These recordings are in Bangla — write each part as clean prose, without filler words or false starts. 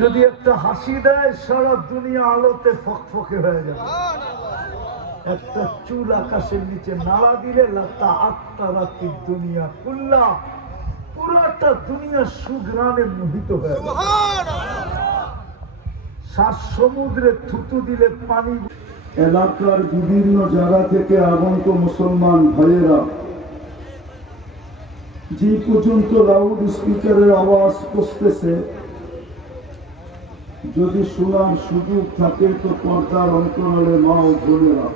যদি একটা হাসি দেয় সারা দুনিয়া আলোতে ফকফকে হয়ে যাবে। একটা চুল আকাশের নিচে নাড়া দিলে লাতা আত্মা রাতি দুনিয়া কুল্লা, পুরাটা দুনিয়া সুগ্রানে মোহিত হয়ে যাবে। সাত সমুদ্রে থুতু দিলে পানি। এলাকার বিভিন্ন জায়গা থেকে আগন্ত মুসলমান ভাইয়েরা যে পর্যন্ত লাউড স্পিকারের আওয়াজ পৌঁছতেছে, যদি শোনার সুযোগ থাকে তো পর্দার অন্তরালে মা ও বোনেরা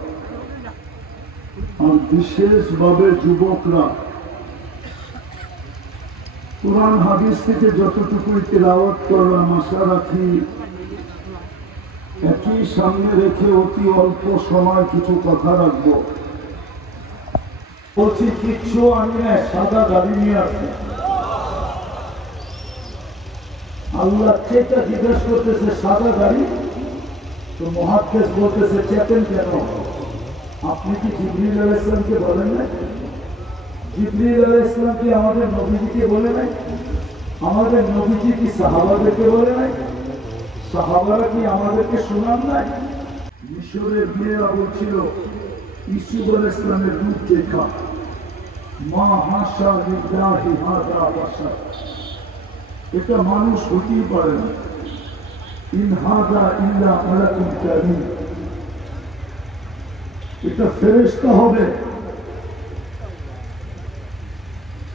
আর বিশেষভাবে যুবকরা কোরআন হাদিস থেকে যতটুকুই তেলাওয়াত করলাম আশা রাখি একই সামনে রেখে অতি অল্প সময় কিছু কথা রাখবো। বলছি কিচ্ছু আমি না, সাদা গাড়ি নিয়ে আসছি। আল্লাহ চেতা জিজ্ঞেস করতেছে সাদা গাড়ি, তো মুহাদ্দিস বলতেছে চেতেন কেন? আপনি কি জিবরিল আলাইহিস সালামকে বলেন নাই? জিবরিল আলাইহিস সালাম কি আমাদের নবীজিকে বলে নাই? আমাদের নবীজি কি সাহাবাদেরকে বলে নাই? সাহাবারা কি আমাদেরকে শোনান নাই? মিশরের মেয়েরা বলছিল ইউসুফ আলাইহিস সালামের রূপ দেখা, মা হাসা লিল্লাহি হাযা বাশার, এটা মানুষ হতেই পারে না। ইন হাযা ইল্লা মালাকুন কারীম, এটা ফেরেশতা হবে,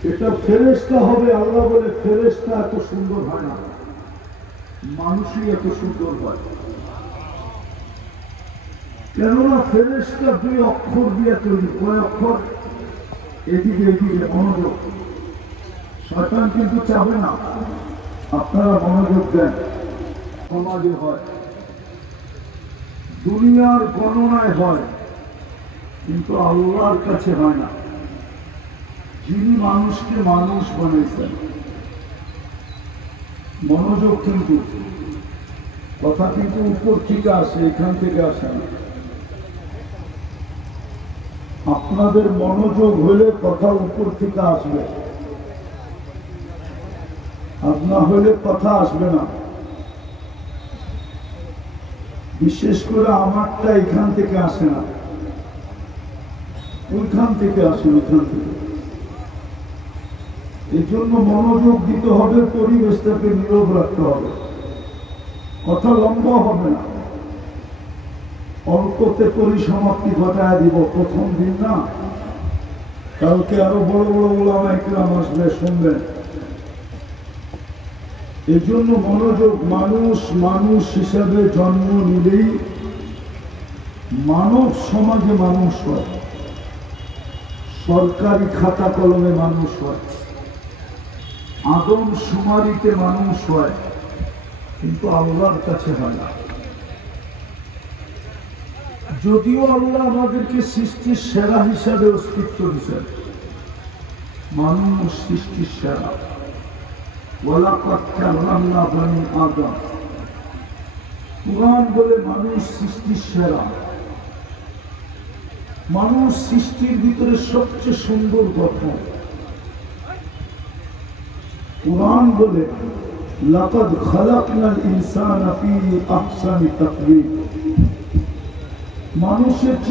এটা ফেরেশতা হবে। আল্লাহ বলে ফেরেশতা এত সুন্দর হয় না, মানুষই এত সুন্দর হয়। কেননা ফেরেশতা দুই অক্ষর দিয়ে তৈরি। কয় অক্ষর? এদিকে এদিকে মনোযোগ। শয়তান কিন্তু চাবে না আপনারা মনোযোগ দেন। সমাজে হয়, দুনিয়ার গণনায় হয়, কিন্তু আল্লাহর কাছে হয় না। যিনি মানুষকে মানুষ বানাইছেন, মনোযোগ কিন্তু কথা কিন্তু উপর থেকে আসে, এখান থেকে আসে না। আপনাদের মনোযোগ হলে কথা উপর থেকে আসবে, আর না হলে কথা আসবে না। বিশেষ করে আমারটা এখান থেকে আসে না, ওইখান থেকে আসে, ওইখান থেকে। এই জন্য মনোযোগ দিতে হবে, পরিবেশটাকে নীরব রাখতে হবে, কথা লম্বা হবে না। অল্পতে পরিসমাপ্তি ঘটায় দিব। প্রথম দিন না, কালকে আরো বড় বড় উলামা ইকরাম আসবে, শুনবেন। এই জন্য মনোযোগ। মানুষ মানুষ হিসাবে জন্ম নিলেই মানব সমাজে মানুষ হয়, সরকারি খাতা কলমে মানুষ হয়, আদম শুমারিতে মানুষ হয়, কিন্তু আল্লাহর কাছে হয় না। যদিও আল্লাহ আমাদেরকে সৃষ্টির সেরা হিসাবে অস্তিত্ব দিচ্ছেন, মানুষ সৃষ্টির সেরা। ওয়ালাকাদ কাররামনা বনি আদম, কুরআন বলে মানুষ সৃষ্টির সেরা। মানুষ সৃষ্টির ভিতরে সবচেয়ে সুন্দর গঠন। কুরআন বলে লাকাদ খালাকনাল ইনসানা ফি আহসানি তাকওয়িম, মানুষের